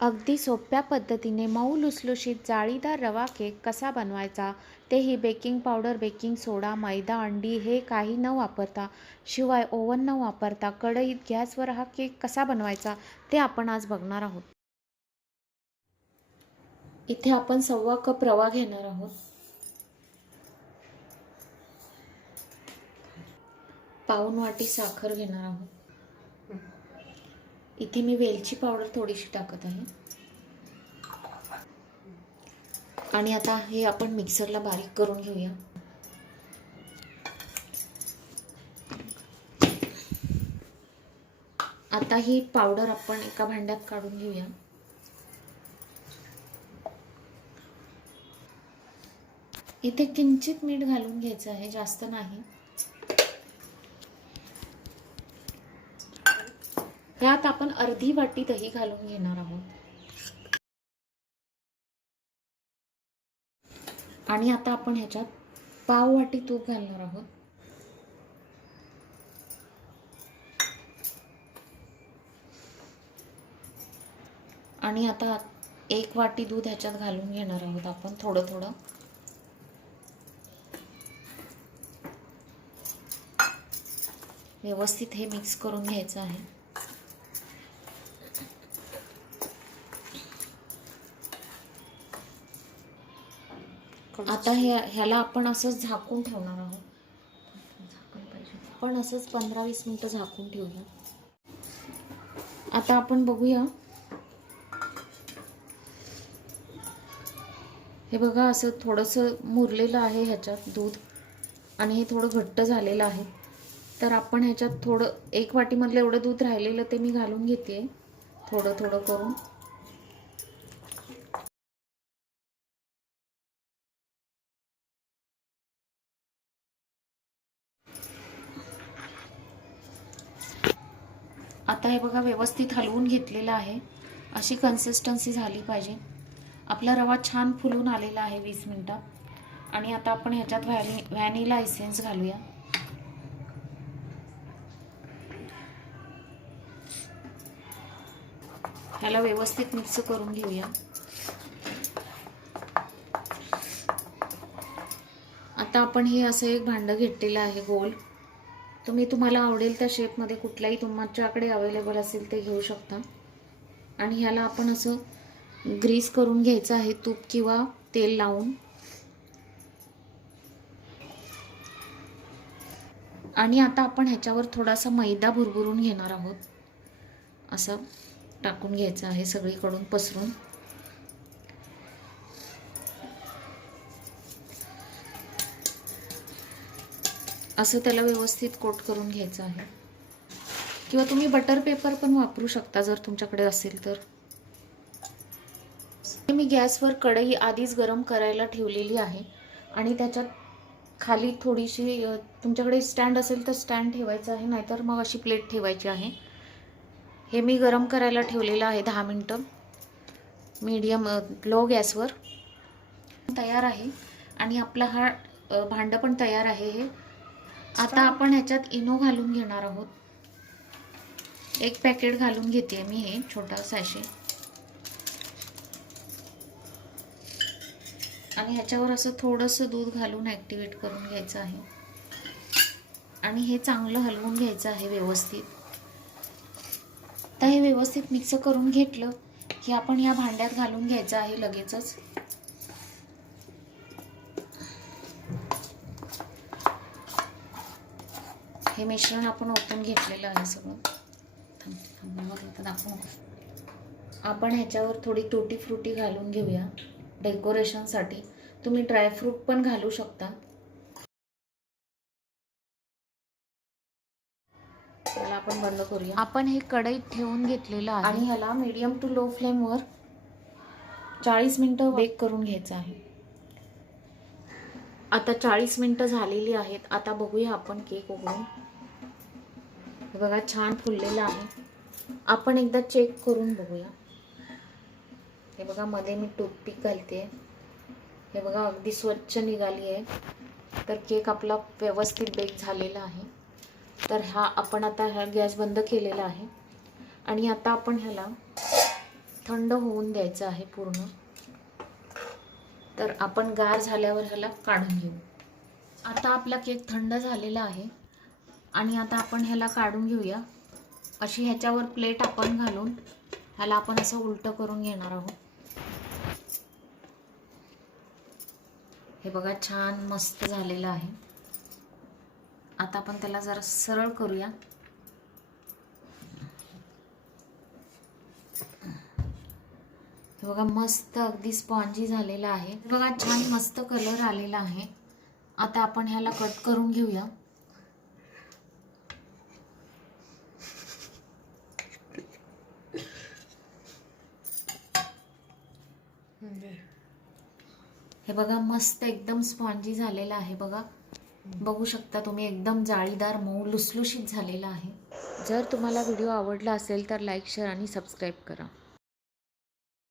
अगदी सोप्या पद्धतीने मऊ लुसलुशीत जाळीदार रवा केक कसा बनवायचा? तेही बेकिंग पावडर बेकिंग सोडा मैदा अंडी हे काही न वापरता शिवाय ओव्हन न वापरता कढईत गॅसवर हा केक कसा बनवायचा ते आपण आज बघणार आहोत. इथे आपण सव्वा कप रवा घेणार आहोत. पाऊन वाटी साखर घेणार आहोत. इथे मी वेलची पावडर थोडीशी टाकत आहे. आणि आता हे आपण मिक्सरला बारीक करून घेऊया. आता ही पावडर आपण एका भांड्यात काढून घेऊया. इथे किंचित मीठ घालून घ्यायचं आहे जास्त नाही. यात आपण अर्धी वाटी दही घालून घेणार आहोत. आणि आता आपण ह्याच्यात पाव वाटी तूप घालणार आहोत. आणि आता एक वाटी दूध ह्याच्यात घालून घेणार आहोत आपण थोडं थोडं. व्यवस्थित हे मिक्स करून घ्यायचं आहे. आता हे ह्याला आपण असंच झाकून ठेवणार आहोत. पण असंच पंधरा वीस मिनटं झाकून ठेवूया. आता आपण बघूया. हे बघा असं थोडंसं मुरलेलं आहे ह्याच्यात दूध. आणि हे थोडं घट्ट झालेलं आहे. तर आपण ह्याच्यात थोडं एक वाटीमधलं एवढं दूध राहिलेलं ते मी घालून घेते थोडं थोडं करून. आता हे बघा व्यवस्थित हलवून घेतलेलं आहे. अशी कन्सिस्टन्सी झाली पाहिजे. आपला रवा छान फुलून आलेला आहे वीस मिनटात आणि आता आपण ह्याच्यात व्हॅनि व्हॅनिला एसेन्स घालूया. ह्याला व्यवस्थित मिक्स करून घेऊया. आता आपण हे असं एक भांडं घेतलेलं आहे गोल. तुम्ही तुम्हाला आवडेल त्या शेपमध्ये कुठलाही तुमच्याकडे अवेलेबल असेल ते घेऊ शकता. आणि ह्याला आपण असं ग्रीस करून घ्यायचं आहे तूप किंवा तेल लावून. आणि आता आपण ह्याच्यावर थोडासा मैदा भुरभुरून घेणार आहोत. असं टाकून घ्यायचं आहे सगळीकडून पसरून. असं त्याला व्यवस्थित कोट करून घ्यायचं आहे. किंवा तुम्ही बटर पेपर पण वापरू शकता जर तुमच्याकडे असेल तर. मी गॅसवर कढई आधीच गरम करायला ठेवलेली आहे. आणि त्याच्यात खाली थोडीशी तुमच्याकडे स्टँड असेल तर स्टँड ठेवायचं आहे नाहीतर मग अशी प्लेट ठेवायची आहे. हे मी गरम करायला ठेवलेलं आहे दहा मिनटं. मीडियम लो गॅसवर. तयार आहे. आणि आपला हा भांडं पण तयार आहे हे. आता आपण ह्याच्यात इनो घालून घेणार आहोत. एक पॅकेट घालून घेते मी हे छोटा सॅशे आणि ह्याच्यावर असं थोडंसं दूध घालून ॲक्टिवेट करून घ्यायचं आहे. आणि हे चांगलं हलवून घ्यायचं आहे व्यवस्थित. तर हे व्यवस्थित मिक्स करून घेतलं की आपण या भांड्यात घालून घ्यायचं आहे लगेचच. हे मिश्रण आपण ओतून घेतलेलं आहे सगळं. थांब, दाखवू. आपण ह्याच्यावर थोडी टुटी फ्रुटी घालून घेऊया डेकोरेशनसाठी तुम्ही ड्रायफ्रूट पण घालू शकता. त्याला आपण बंद करूया. आपण हे कढईत ठेवून घेतलेलं आहे. आणि ह्याला मीडियम टू लो फ्लेमवर चाळीस मिनटं बेक करून घ्यायचं आहे. आता चाळीस मिनटं झालेली आहेत. आता बघूया आपण केक उघडून. बघा छान फुललेलं आहे. आपण एकदा चेक करून बघूया. हे बघा मध्ये मी टूथपिक घालते. हे बघा अगदी स्वच्छ निघाली आहे. तर केक आपला व्यवस्थित बेक झालेला आहे. तर हा आपण आता ह्या गॅस बंद केलेला आहे. आणि आता आपण ह्याला थंड होऊन द्यायचं आहे पूर्ण. तर आपण गार झाल्यावर ह्याला काढून घेऊ. आता आपला केक थंड झालेला आहे. आणि आता आपण ह्याला काढून घेऊया. अशी ह्याच्यावर प्लेट आपण घालून ह्याला आपण असं उलटं करून घेणार आहोत. हे बघा छान मस्त झालेलं आहे. आता आपण त्याला जरा सरळ करूया. हे बघा मस्त अगदी स्पॉन्जी झालेला आहे. बघा छान मस्त कलर आलेला आहे. आता आपण ह्याला कट करून घेऊया. हे बघा मस्त एकदम स्पॉन्जी झालेला आहे बघा. बघू शकता तुम्ही एकदम जाळीदार मऊ लुसलुशीत झालेला आहे. जर तुम्हाला व्हिडिओ आवडला असेल तर लाईक शेअर आणि सबस्क्राईब करा.